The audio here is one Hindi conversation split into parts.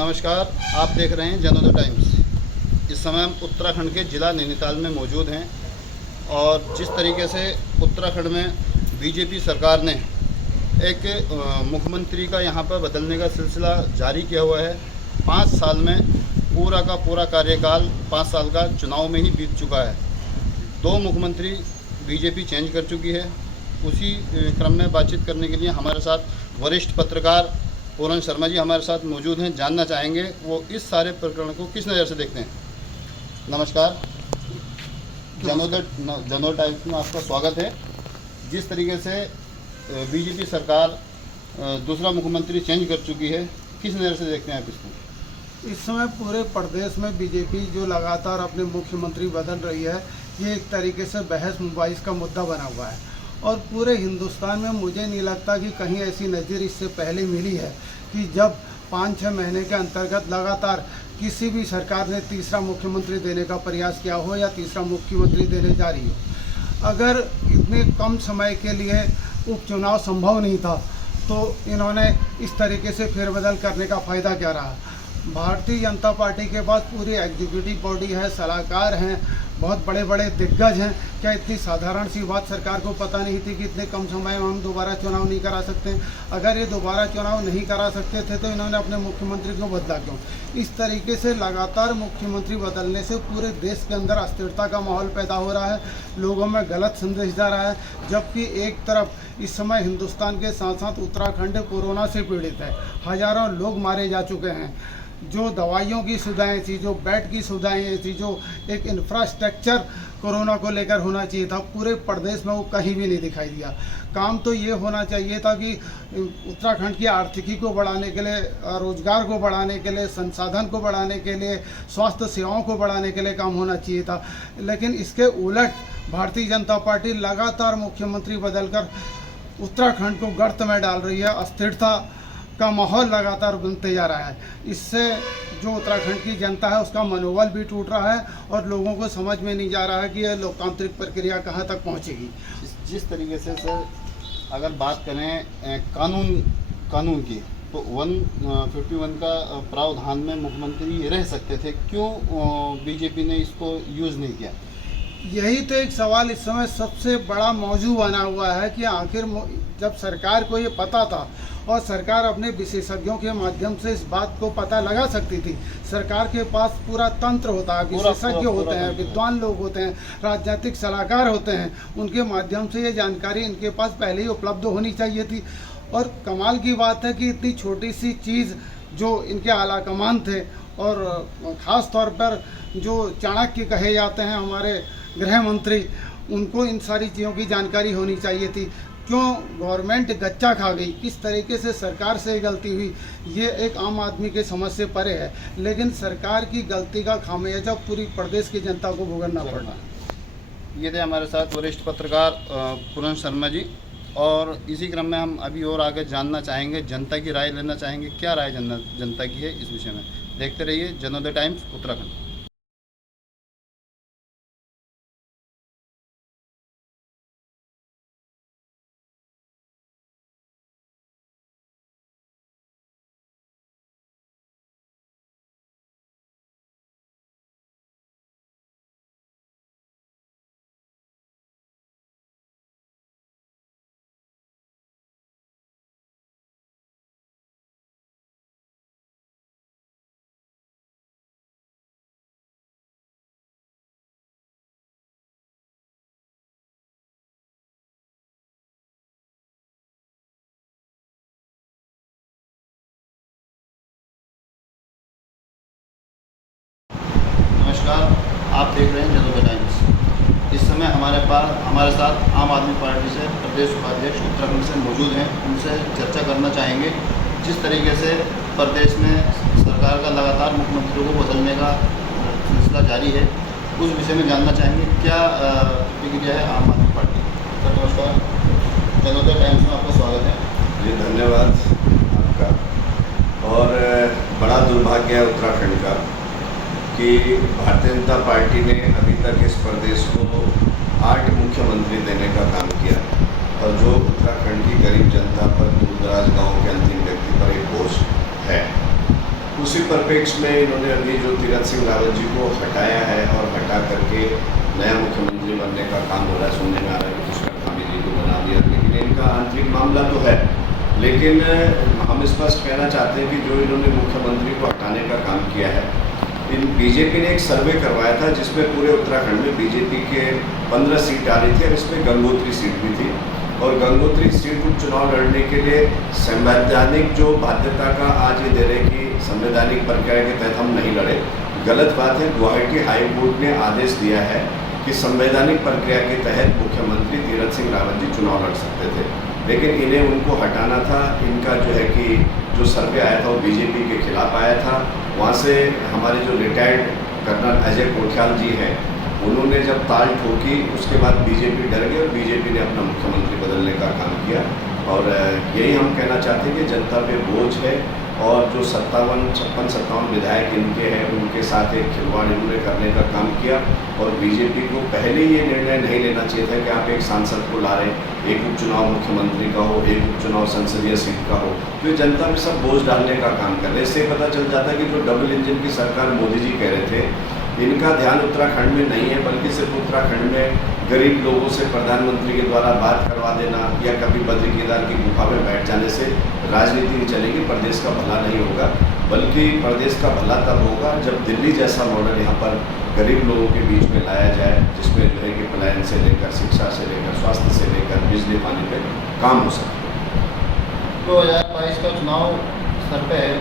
नमस्कार, आप देख रहे हैं जनोदय टाइम्स। इस समय हम उत्तराखंड के ज़िला नैनीताल में मौजूद हैं और जिस तरीके से उत्तराखंड में बीजेपी सरकार ने एक मुख्यमंत्री का यहाँ पर बदलने का सिलसिला जारी किया हुआ है। 5 साल में पूरा का पूरा कार्यकाल 5 साल का चुनाव में ही बीत चुका है। 2 मुख्यमंत्री बीजेपी चेंज कर चुकी है। उसी क्रम में बातचीत करने के लिए हमारे साथ वरिष्ठ पत्रकार पूरन शर्मा जी हमारे साथ मौजूद हैं। जानना चाहेंगे वो इस सारे प्रकरण को किस नज़र से देखते हैं। नमस्कार, जनोदय टाइम्स में आपका स्वागत है। जिस तरीके से बीजेपी सरकार दूसरा मुख्यमंत्री चेंज कर चुकी है, किस नज़र से देखते हैं आप इसको? इस समय पूरे प्रदेश में बीजेपी जो लगातार अपने मुख्यमंत्री बदल रही है, ये एक तरीके से बहस मुबाहिस का मुद्दा बना हुआ है और पूरे हिंदुस्तान में मुझे नहीं लगता कि कहीं ऐसी नज़र इससे पहले मिली है कि जब 5-6 महीने के अंतर्गत लगातार किसी भी सरकार ने तीसरा मुख्यमंत्री देने का प्रयास किया हो या तीसरा मुख्यमंत्री देने जा रही हो। अगर इतने कम समय के लिए उपचुनाव संभव नहीं था तो इन्होंने इस तरीके से फेरबदल करने का फ़ायदा क्या रहा। भारतीय जनता पार्टी के पास पूरी एग्जीक्यूटिव बॉडी है, सलाहकार हैं, बहुत बड़े बड़े दिग्गज हैं। क्या इतनी साधारण सी बात सरकार को पता नहीं थी कि इतने कम समय में हम दोबारा चुनाव नहीं करा सकते? अगर ये दोबारा चुनाव नहीं करा सकते थे तो इन्होंने अपने मुख्यमंत्री को बदला क्यों? इस तरीके से लगातार मुख्यमंत्री बदलने से पूरे देश के अंदर अस्थिरता का माहौल पैदा हो रहा है, लोगों में गलत संदेश जा रहा है। जबकि एक तरफ इस समय हिंदुस्तान के साथ साथ उत्तराखंड कोरोना से पीड़ित है, हज़ारों लोग मारे जा चुके हैं। जो दवाइयों की सुविधाएं थी, जो बेड की सुविधाएं थी, जो एक इंफ्रास्ट्रक्चर कोरोना को लेकर होना चाहिए था, पूरे प्रदेश में वो कहीं भी नहीं दिखाई दिया। काम तो ये होना चाहिए था कि उत्तराखंड की आर्थिकी को बढ़ाने के लिए, रोजगार को बढ़ाने के लिए, संसाधन को बढ़ाने के लिए, स्वास्थ्य सेवाओं को बढ़ाने के लिए काम होना चाहिए था। लेकिन इसके उलट भारतीय जनता पार्टी लगातार मुख्यमंत्री बदलकर उत्तराखंड को गर्त में डाल रही है। अस्थिरता का माहौल लगातार बनते जा रहा है। इससे जो उत्तराखंड की जनता है उसका मनोबल भी टूट रहा है और लोगों को समझ में नहीं जा रहा है कि यह लोकतांत्रिक प्रक्रिया कहाँ तक पहुँचेगी। जिस तरीके से सर अगर बात करें कानून की, तो 151 का प्रावधान में मुख्यमंत्री रह सकते थे, क्यों बीजेपी ने इसको यूज़ नहीं किया? यही तो एक सवाल इस समय सबसे बड़ा मौजू बना हुआ है कि आखिर जब सरकार को ये पता था और सरकार अपने विशेषज्ञों के माध्यम से इस बात को पता लगा सकती थी। सरकार के पास पूरा तंत्र होता है, विशेषज्ञ होते हैं, विद्वान लोग होते हैं, राजनीतिक सलाहकार होते हैं, उनके माध्यम से ये जानकारी इनके पास पहले ही उपलब्ध होनी चाहिए थी। और कमाल की बात है कि इतनी छोटी सी चीज़ जो इनके आलाकमान थे और ख़ास तौर पर जो चाणक्य कहे जाते हैं हमारे गृह मंत्री, उनको इन सारी चीज़ों की जानकारी होनी चाहिए थी। क्यों गवर्नमेंट गच्चा खा गई, किस तरीके से सरकार से गलती हुई, ये एक आम आदमी के समझ से परे है। लेकिन सरकार की गलती का खामियाजा पूरी प्रदेश की जनता को भुगतना पड़ रहा है। ये थे हमारे साथ वरिष्ठ पत्रकार पूरन शर्मा जी, और इसी क्रम में हम अभी और आगे जानना चाहेंगे, जनता की राय लेना चाहेंगे, क्या राय जनता की है इस विषय में। देखते रहिए जनोदय टाइम्स उत्तराखंड। नमस्कार, आप देख रहे हैं जनोदय टाइम्स। इस समय हमारे साथ आम आदमी पार्टी से प्रदेश उपाध्यक्ष उत्तराखंड से मौजूद हैं। उनसे चर्चा करना चाहेंगे जिस तरीके से प्रदेश में सरकार का लगातार मुख्यमंत्रियों को बदलने का सिलसिला जारी है, उस विषय में जानना चाहेंगे क्या प्रतिक्रिया है आम आदमी पार्टी। सर नमस्कार, जनोदय टाइम्स में आपका स्वागत है। जी धन्यवाद आपका। और बड़ा दुर्भाग्य है उत्तराखंड का कि भारतीय जनता पार्टी ने अभी तक इस प्रदेश को 8 मुख्यमंत्री देने का काम किया और जो उत्तराखंड की गरीब जनता पर, दूर दराज गाँव के अंतिम व्यक्ति पर एक बोझ है। उसी परिप्रेक्ष्य में इन्होंने अभी जो तीरथ सिंह रावत जी को हटाया है और हटा करके नया मुख्यमंत्री बनने का काम हो रहा है। सुनने में आ रहा है कि पुष्कर धामी जी को बना दिया, लेकिन इनका आंतरिक मामला तो है। लेकिन हम स्पष्ट कहना चाहते हैं कि जो इन्होंने मुख्यमंत्री को हटाने का काम किया है, इन बीजेपी ने एक सर्वे करवाया था जिसमें पूरे उत्तराखंड में बीजेपी के 15 सीट आ रही थी और इसमें गंगोत्री सीट भी थी। और गंगोत्री सीट उपचुनाव लड़ने के लिए संवैधानिक जो बाध्यता का आज ये दे रहे कि संवैधानिक प्रक्रिया के तहत हम नहीं लड़े, गलत बात है। गुवाहाटी हाई कोर्ट ने आदेश दिया है कि संवैधानिक प्रक्रिया के तहत मुख्यमंत्री तीरथ सिंह रावत जी चुनाव लड़ सकते थे, लेकिन इन्हें उनको हटाना था। इनका जो है कि जो सर्वे आया था वो बीजेपी के खिलाफ आया था। वहाँ से हमारे जो रिटायर्ड कर्नल अजय कोठियाल जी हैं, उन्होंने जब ताल ठोकी उसके बाद बीजेपी डर गई और बीजेपी ने अपना मुख्यमंत्री बदलने का काम किया। और यही हम कहना चाहते हैं कि जनता पे बोझ है और जो 56-57 विधायक इनके हैं उनके साथ एक खिलवाड़ इन्होंने करने का काम किया। और बीजेपी को पहले ये निर्णय नहीं लेना चाहिए था कि आप एक सांसद को ला रहे, एक उपचुनाव मुख्यमंत्री का हो, एक उपचुनाव संसदीय सीट का हो, तो जनता में सब बोझ डालने का काम कर रहे। इससे पता चल जाता है कि जो डबल इंजन की सरकार मोदी जी कह रहे थे, इनका ध्यान उत्तराखंड में नहीं है, बल्कि सिर्फ उत्तराखंड में गरीब लोगों से प्रधानमंत्री के द्वारा बात करवा देना या कभी बद्री केदार की गुफा में बैठ जाने से राजनीति नहीं चलेगी, प्रदेश का भला नहीं होगा। बल्कि प्रदेश का भला तब होगा जब दिल्ली जैसा मॉडल यहाँ पर गरीब लोगों के बीच में लाया जाए, जिसमें जो है कि पलायन से लेकर शिक्षा से लेकर स्वास्थ्य से लेकर बिजली पानी पे काम हो सके। 2022 का चुनाव सर पे है,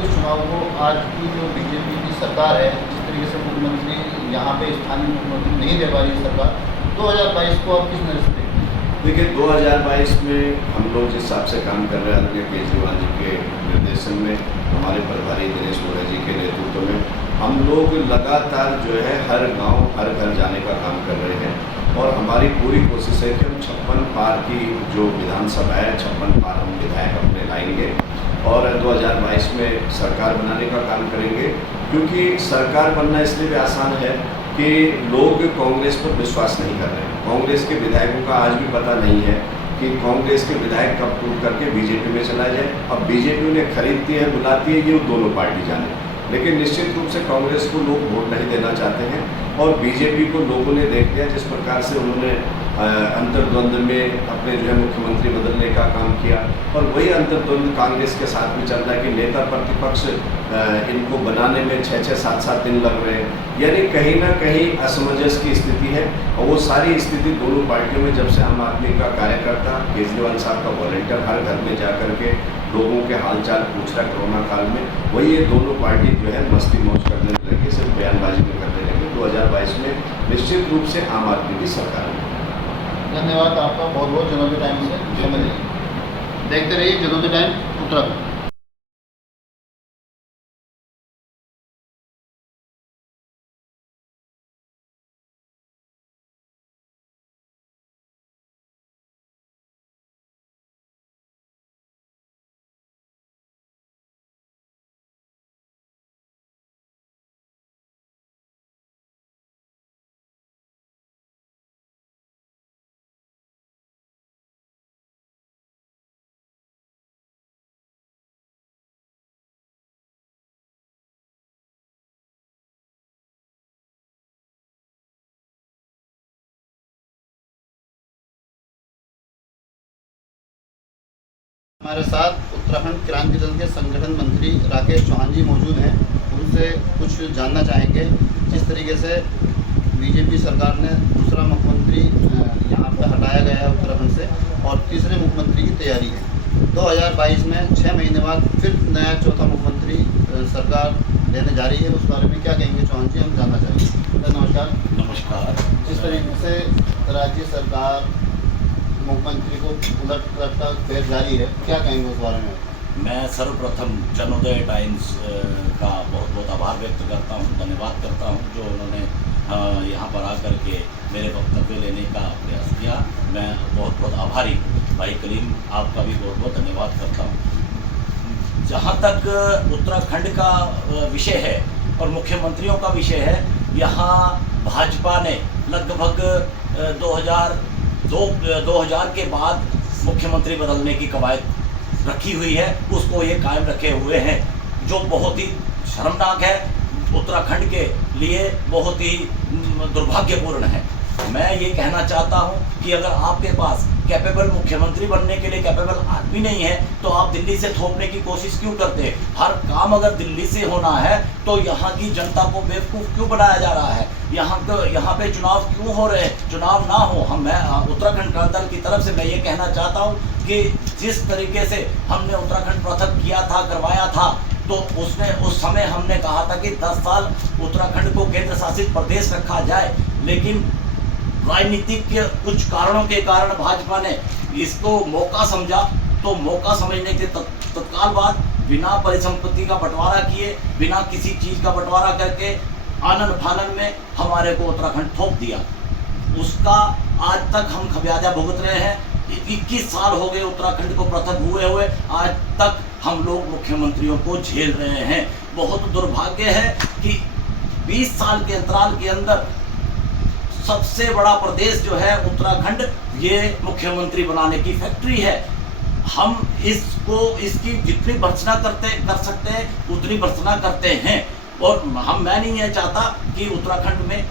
उस चुनाव को आज की जो बीजेपी की सरकार है, जिस तरीके से मुख्यमंत्री यहाँ पे स्थानीय मुख्यमंत्री नहीं दे पा रही सरकार, 2022 को आप किस नजर से देखते हैं? देखिए 2022 में हम लोग जिस हिसाब से काम कर रहे हैं आदरणीय केजरीवाल जी के निर्देशन में, हमारे प्रभारी दिनेश मोरे जी के नेतृत्व में, हम लोग लगातार जो है हर गांव हर घर जाने का काम कर रहे हैं। और हमारी पूरी कोशिश है कि हम 56 पार की जो विधानसभा है, 56 पार हम विधायक अपने लाएंगे और 2022 में सरकार बनाने का काम करेंगे। क्योंकि सरकार बनना इसलिए भी आसान है कि लोग कांग्रेस पर विश्वास नहीं कर रहे हैं। कांग्रेस के विधायकों का आज भी पता नहीं है कि कांग्रेस के विधायक कब टूट करके बीजेपी में चला जाए। अब बीजेपी उन्हें खरीदती है, बुलाती है, ये दोनों पार्टी जाने, लेकिन निश्चित रूप से कांग्रेस को लोग वोट नहीं देना चाहते हैं। और बीजेपी को लोगों ने देख लिया, जिस प्रकार से उन्होंने अंतर्द्वंद में अपने जो है मुख्यमंत्री बदलने का काम किया, और वही अंतर्द्वंद कांग्रेस के साथ भी चल रहा है कि नेता प्रतिपक्ष इनको बनाने में 6-6, 7-7 दिन लग रहे हैं। यानी कहीं ना कहीं असमंजस की स्थिति है। और वो सारी स्थिति दोनों पार्टियों में, जब से आम आदमी का कार्यकर्ता केजरीवाल साहब का वॉलंटियर हर घर में जा कर के लोगों के हालचाल पूछ रहा कोरोना काल में, वही ये दोनों पार्टी जो है मस्ती मौज करने लगी, सिर्फ बयानबाजी में करने लगी। 2022 में निश्चित रूप से आम आदमी की सरकार है। धन्यवाद आपका बहुत बहुत जनोदय टाइम से समझ देखते रहिए जनोदय टाइम उत्तराखंड। हमारे साथ उत्तराखंड क्रांति दल के संगठन मंत्री राकेश चौहान जी मौजूद हैं। उनसे कुछ जानना चाहेंगे, जिस तरीके से बीजेपी सरकार ने दूसरा मुख्यमंत्री यहाँ पर हटाया गया है उत्तराखंड से और तीसरे मुख्यमंत्री की तैयारी है। 2022 में 6 महीने बाद फिर नया चौथा मुख्यमंत्री सरकार लेने जा रही है, उस बारे में क्या कहेंगे चौहान जी, हम जानना चाहेंगे। नमस्कार। नमस्कार। जिस तरीके से राज्य सरकार मुख्यमंत्री को उलट पलट का फेर जारी है, क्या कहेंगे उस बारे में? मैं सर्वप्रथम जनोदय टाइम्स का बहुत बहुत आभार व्यक्त करता हूं, धन्यवाद करता हूं जो उन्होंने यहां पर आकर के मेरे वक्तव्य लेने का प्रयास किया। मैं बहुत बहुत आभारी भाई कलीम आपका भी बहुत बहुत धन्यवाद करता हूं। जहां तक उत्तराखंड का विषय है और मुख्यमंत्रियों का विषय है, यहाँ भाजपा ने लगभग 2000 के बाद मुख्यमंत्री बदलने की कवायद रखी हुई है, उसको ये कायम रखे हुए हैं। जो बहुत ही शर्मनाक है, उत्तराखंड के लिए बहुत ही दुर्भाग्यपूर्ण है। मैं ये कहना चाहता हूँ कि अगर आपके पास कैपेबल मुख्यमंत्री बनने के लिए कैपेबल आदमी नहीं है तो आप दिल्ली से थोपने की कोशिश क्यों करते हैं? हर काम अगर दिल्ली से होना है तो यहाँ की जनता को बेवकूफ़ क्यों बनाया जा रहा है? यहाँ पे चुनाव क्यों हो रहे हैं? चुनाव ना हो। मैं उत्तराखंड क्रांति दल की तरफ से मैं ये कहना चाहता हूँ कि जिस तरीके से हमने उत्तराखंड प्रथम किया था, करवाया था, तो उस समय हमने कहा था कि 10 साल उत्तराखंड को केंद्र शासित प्रदेश रखा जाए, लेकिन राजनीतिक के कुछ कारणों के कारण भाजपा ने इसको मौका समझा। तो मौका समझने के तत्काल बाद बिना परिसंपत्ति का बंटवारा किए, बिना किसी चीज़ का बंटवारा करके आनन फानन में हमारे को उत्तराखंड थोप दिया। उसका आज तक हम खमियाजा भुगत रहे हैं। 21 साल हो गए उत्तराखंड को पृथक हुए आज तक हम लोग मुख्यमंत्रियों को झेल रहे हैं। बहुत दुर्भाग्य है कि 20 साल के अंतराल के अंदर सबसे बड़ा प्रदेश जो है उत्तराखंड, ये मुख्यमंत्री बनाने की फैक्ट्री है। हम इसकी जितनी भर्त्सना कर सकते हैं उतनी भर्त्सना करते हैं। और मैं नहीं ये चाहता कि उत्तराखंड में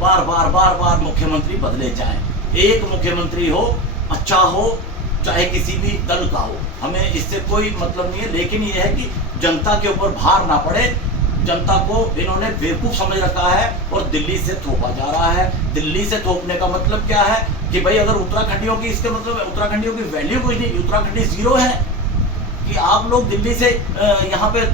बार मुख्यमंत्री बदले जाएं। एक मुख्यमंत्री हो, अच्छा हो, चाहे किसी भी दल का हो, हमें इससे कोई मतलब नहीं है। लेकिन ये है कि जनता के ऊपर भार ना पड़े। जनता को इन्होंने बेवकूफ़ समझ रखा है और दिल्ली से थोपा जा रहा है। दिल्ली से थोपने का मतलब क्या है कि भाई अगर उत्तराखंडियों की, इसके मतलब उत्तराखंडियों की वैल्यू कुछ नहीं, उत्तराखंडी जीरो है कि आप लोग दिल्ली से यहाँ पे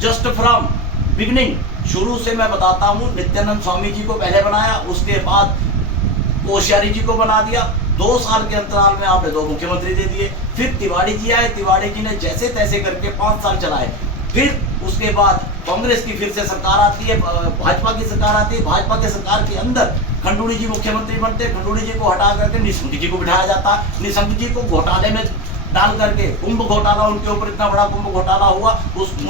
जस्ट फ्रॉम बिगनिंग, शुरू से मैं बताता हूँ, नित्यानंद स्वामी जी को पहले बनाया, उसके बाद कोश्यारी जी को बना दिया। 2 साल के अंतराल में आपने 2 मुख्यमंत्री दे दिए। फिर तिवारी जी आए, तिवारी जी ने जैसे तैसे करके 5 साल चलाए। फिर उसके बाद कांग्रेस की फिर से सरकार आती है, भाजपा की सरकार आती है। भाजपा के सरकार के अंदर खंडूड़ी जी मुख्यमंत्री बनते, खंडूड़ी जी को हटा करके निशंक जी को बिठाया जाता। निशंक जी को घोटाले में डाल करके, कुंभ घोटाला, उनके ऊपर इतना बड़ा कुंभ घोटाला हुआ,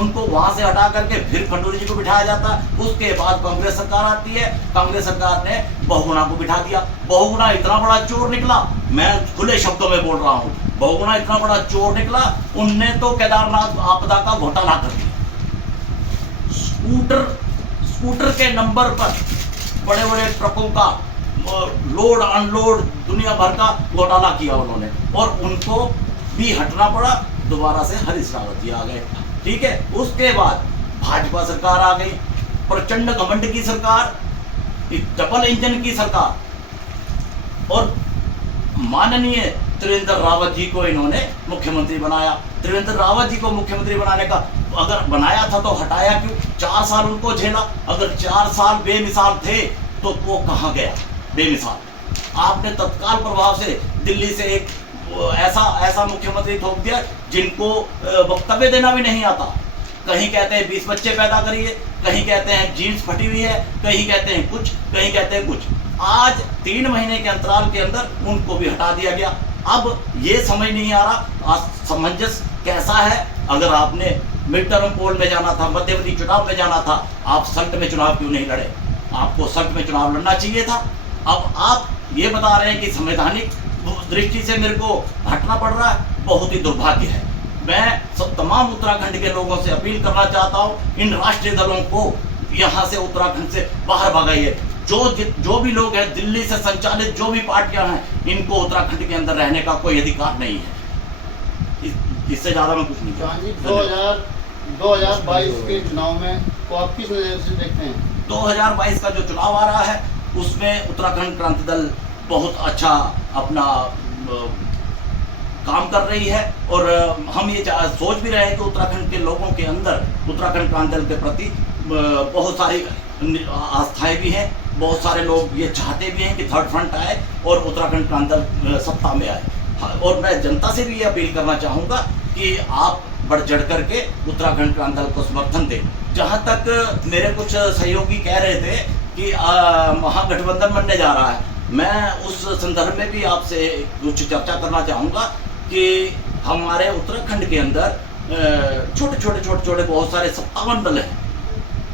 उनको वहां से हटा करके फिर खंडूड़ी जी को बिठाया जाता। उसके बाद कांग्रेस सरकार आती है, कांग्रेस सरकार ने बहुगुणा को बिठा दिया। बहुगुणा इतना बड़ा चोर निकला, मैं खुले शब्दों में बोल रहा हूँ, बहुगुणा इतना बड़ा चोर निकला, उनने तो केदारनाथ आपदा का घोटाला कर दिया। स्कूटर के नंबर पर बड़े बड़े ट्रकों का लोड अनलोड दुनिया भर का घोटाला किया उन्होंने, और उनको भी हटना पड़ा। दोबारा से हरीश रावत जी आ गए। ठीक है, उसके बाद भाजपा सरकार आ गई, प्रचंड घमंड की सरकार, डबल इंजन की सरकार, और माननीय त्रिवेंद्र रावत जी को इन्होंने मुख्यमंत्री बनाया। त्रिवेंद्र रावत जी को मुख्यमंत्री बनाने का, अगर बनाया था तो हटाया क्यों? 4 साल उनको झेला। अगर 4 साल बेमिसाल थे तो वो कहाँ गया बेमिसाल? आपने तत्काल प्रभाव से दिल्ली से एक ऐसा मुख्यमंत्री थोप दिया जिनको वक्तव्य देना भी नहीं आता। कहीं कहते हैं 20 बच्चे पैदा करिए, कहीं कहते हैं जीन्स फटी हुई है, कहीं कहते हैं कुछ, कहीं कहते हैं कुछ। आज 3 महीने के अंतराल के अंदर उनको भी हटा दिया गया। अब ये समझ नहीं आ रहा असमंजस कैसा है। अगर आपने मिड टर्म पोल में जाना था, मध्यवर्ती चुनाव में जाना था, आप सल्ट में चुनाव क्यों नहीं लड़े? आपको सल्ट में चुनाव लड़ना चाहिए था। अब आप ये बता रहे हैं कि संवैधानिक दृष्टि से मेरे को हटना पड़ रहा है, बहुत ही दुर्भाग्य है। मैं तमाम उत्तराखंड के लोगों से अपील करना चाहता हूँ, इन राष्ट्रीय दलों को यहाँ से उत्तराखंड से बाहर भगाइए। जो भी लोग हैं, दिल्ली से संचालित जो भी पार्टियां हैं, इनको उत्तराखंड के अंदर रहने का कोई अधिकार नहीं है। इससे ज्यादा मैं कुछ नहीं कहूँगा। 2022 के चुनाव में तो आप किस नजर से देखते हैं? 2022 का जो चुनाव आ रहा है उसमें उत्तराखंड क्रांति दल बहुत अच्छा अपना काम कर रही है, और हम ये सोच भी रहे हैं कि उत्तराखंड के लोगों के अंदर उत्तराखंड क्रांति दल के प्रति बहुत सारी आस्थाएं भी हैं। बहुत सारे लोग ये चाहते भी हैं कि थर्ड फ्रंट आए और उत्तराखंड क्रांति दल सत्ता में आए। और मैं जनता से भी ये अपील करना चाहूँगा कि आप बढ़ चढ़ करके उत्तराखंड क्रांति दल को समर्थन दें। जहाँ तक मेरे कुछ सहयोगी कह रहे थे कि महागठबंधन बनने जा रहा है, मैं उस संदर्भ में भी आपसे कुछ चर्चा करना चाहूँगा कि हमारे उत्तराखंड के अंदर छोटे बहुत सारे 57 दल हैं।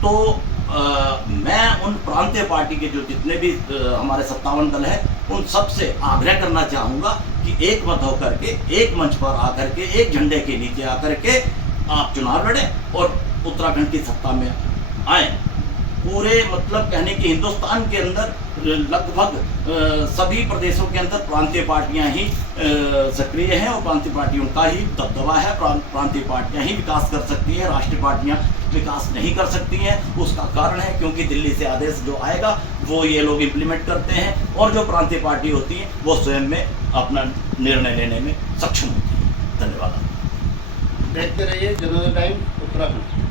तो मैं उन प्रांतीय पार्टी के जो जितने भी हमारे 57 दल हैं, उन सब से आग्रह करना चाहूँगा कि एक मत होकर के, एक मंच पर आकर के, एक झंडे के नीचे आकर के आप चुनाव लड़ें और उत्तराखंड की सत्ता में आए। पूरे मतलब कहने कि हिंदुस्तान के अंदर लगभग सभी प्रदेशों के अंदर प्रांतीय पार्टियां ही सक्रिय हैं और प्रांतीय पार्टियों का ही दबदबा है। प्रांतीय पार्टियां ही विकास कर सकती हैं, राष्ट्रीय पार्टियां विकास नहीं कर सकती हैं। उसका कारण है क्योंकि दिल्ली से आदेश जो आएगा वो ये लोग इम्प्लीमेंट करते हैं और जो प्रांतीय पार्टी होती है वो स्वयं में अपना निर्णय लेने में सक्षम होती है। धन्यवाद। देखते रहिए जनोदय टाइम्स उत्तराखंड।